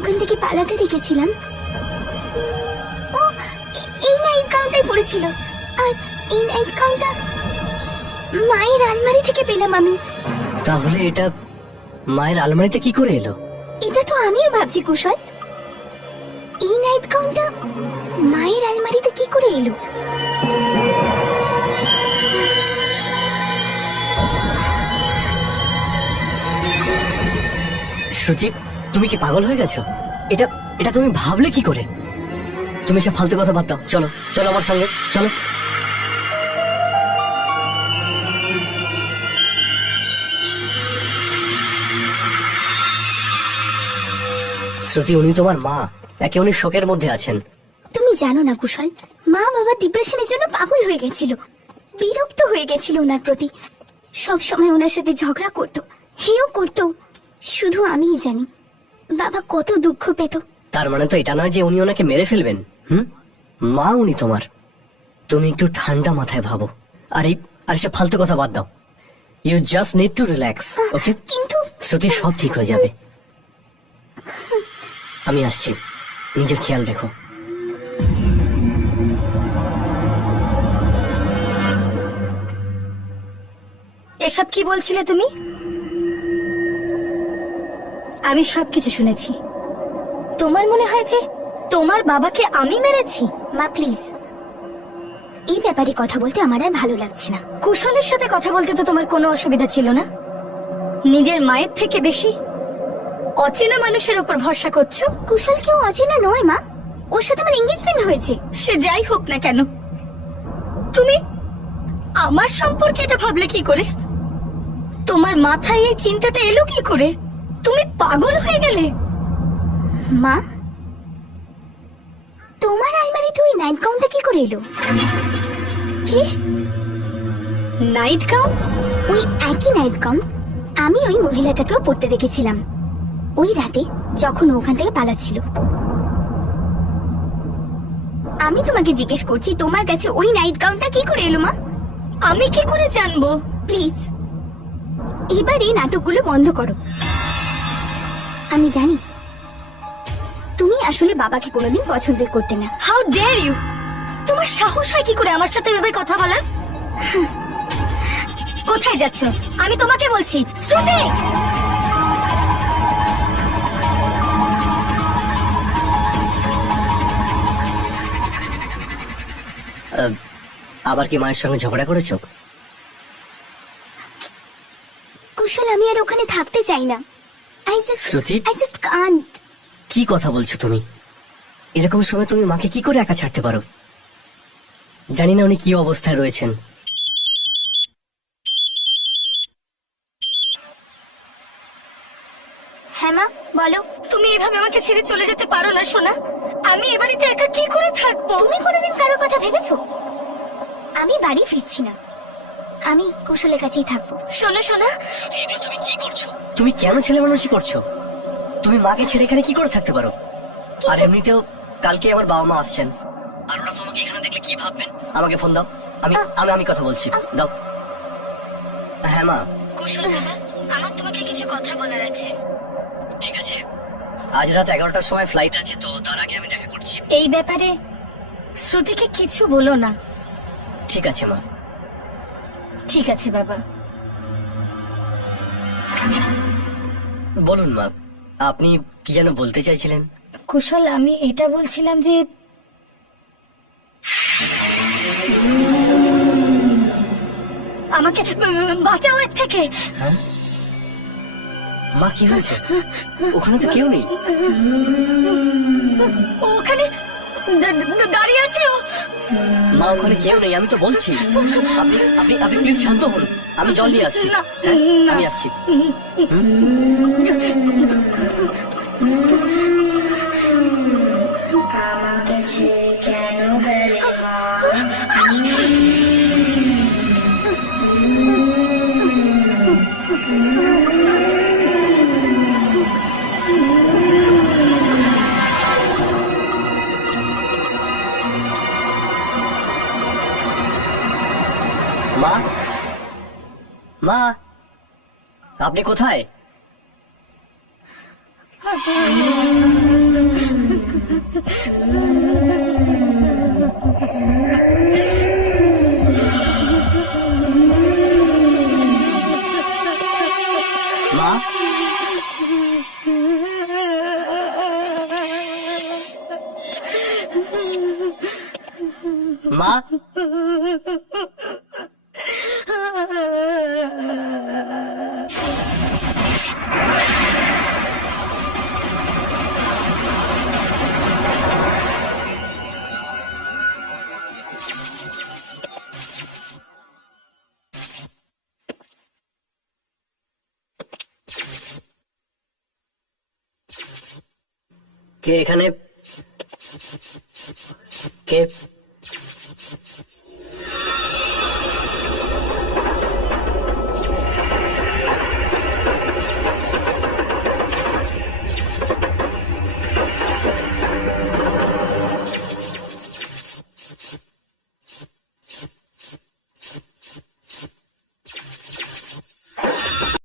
ওখান থেকে পালাতে দেখেছিলাম। ও এই নাইট গাউনটাই পরেছিল, আর এই নাইট গাউনটা মায়ের আলমারি থেকে পেলাম আমি। তাহলে এটা মায়ের আলমারিতে কি করে এলো? এটা তো আমিও ভাবছি কুশল, এই নাইট গাউনটা মায়ের আলমারিতে কি করে এলো? শ্রুতি, তুমি কি পাগল হয়ে গেছো? এটা এটা তুমি ভাবলে কি করে? তুমি সব ফালতু কথা বাদ দাও, চলো চলো আমার সঙ্গে চলো। শ্রুতি, উনি তোমার মা, একে উনি শোকের মধ্যে আছেন। তুমি জানো না কুশল, মা বাবা ডিপ্রেশনের জন্য পাগল হয়ে গেছিল, বিরক্ত হয়ে গেছিল ওনার প্রতি, সব সময় ওনার সাথে ঝগড়া করতো, হেও করতো। শুধু আমিই জানি বাবা কত দুঃখ পেত। তার মানে তো এটা নয় যে উনি ওনাকে মেরে ফেলবেন। মা উনি তোমার। তুমি একটু ঠান্ডা মাথায় ভাবো, আর সে ফালতু কথা বাদ দাও। You just need to relax, okay? কিন্তু শ্রুতি, সব ঠিক হয়ে যাবে। আমি আসছি, নিজের খেয়াল রেখো। এসব কি বলছিলে তুমি? আমি সবকিছু শুনেছি। তোমার মনে হয় যে তোমার বাবাকে আমি মেরেছি? মা প্লিজ, এই ব্যাপারে কথা বলতে আমার আর ভালো লাগছে না। কুশলের সাথে কথা বলতে তো তোমার কোনো অসুবিধা ছিল না। নিজের মায়ের থেকে বেশি অচেনা মানুষের উপর ভরসা করছো। কুশল কেউ অচেনা নয় মা, ওর সাথে আমার এঙ্গেজমেন্ট হয়েছে। সে যাই হোক না কেন, তুমি আমার সম্পর্কে এটা ভাবলে কি করে? তোমার মাথায় এই চিন্তাটা এলো কি করে? তুমি পাগল হয়ে গেলে? মা, তোমার আলমারিতে ওই নাইট গাউনটা কি করে এলো? কি নাইট গাউন? ওই একই নাইট গাউন আমি ওই মহিলাটাকেও পরতে দেখেছিলাম ওই রাতে, যখন ও ওখান থেকে পালাচ্ছিল। আমি তোমাকে জিজ্ঞেস করছি, তোমার কাছে ওই নাইট গাউনটা কি করে এলো মা? আমি কি করে জানবো? প্লিজ এবার এই নাটকগুলো বন্ধ করো। আমি জানি তুমি আসলে বাবাকে কোনোদিন পছন্দ করতে না। How dare you! তোমার সাহস হয় কি করে আমার সাথে এভাবে কথা বলার? কোথায় যাচ্ছ? আমি তোমাকে বলছি। শ্রুতি! আবার কি মায়ের সঙ্গে ঝগড়া করেছো? কুশল, আমি আর ওখানে থাকতে চাই না। শ্রুতি, I just can't. কি কথা বলছো তুমি? এরকম সময় তুমি মাকে কি করে একা ছাড়তে পারো? জানি না উনি কি অবস্থায় রয়েছেন। হ্যাঁ মা, বলো। তুমি এভাবে আমাকে ছেড়ে চলে যেতে পারো না সোনা। আমি এ বাড়িতে একা কি করে থাকবো? তুমি কোনোদিন কারোর কথা ভেবেছো? আমি বাড়ি ফিরছি না, আমি কুশলের কাছেই থাকবো। শোনো সোনা, শ্রুতি, এগুলো তুমি কি করছো? তুমি কেন ছেলে মানুষই করছো? তুমি মাকে ছেড়ে এখানে কি করে থাকতে পারো? আর এমনিতেও কালকে আমার বাবা মা আসছেন, আর ওরা তোমাকে এখানে দেখলে কি ভাববেন? আমাকে ফোন দাও, আমি আমি আমি কথা বলছি, দাও। হ্যাঁ মা। কুশল বাবা, আমার তোমাকে কিছু কথা বলার আছে। ঠিক আছে, আজ রাত 11টার সময় ফ্লাইট আছে, তো তার আগে আমি দেখা করছি। এই ব্যাপারে শ্রুতিকে কিছু বলো না। ঠিক আছে মা। ঠিক আছে বাবা। বলুন মা, আপনি কি যেন বলতে চাইছিলেন? কুশল, আমি এটা বলছিলাম যে আমাকে বাঁচাও এর থেকে। হ্যাঁ মা, কি হয়েছে? ওখানে তো কেউ নেই। ওখানে দাঁড়িয়ে আছে ও। মা, ওখানে কেউ নেই, আমি তো বলছি। আপনি আপনি আপনি প্লিজ শান্ত হন, আমি জল নিয়ে আসছি। হ্যাঁ, আমি আসছি। আমাকে ছেড়ে কেন গেলে মা? মা, মা, আপনি কোথায়? মা, মা, কে এখানে? কে?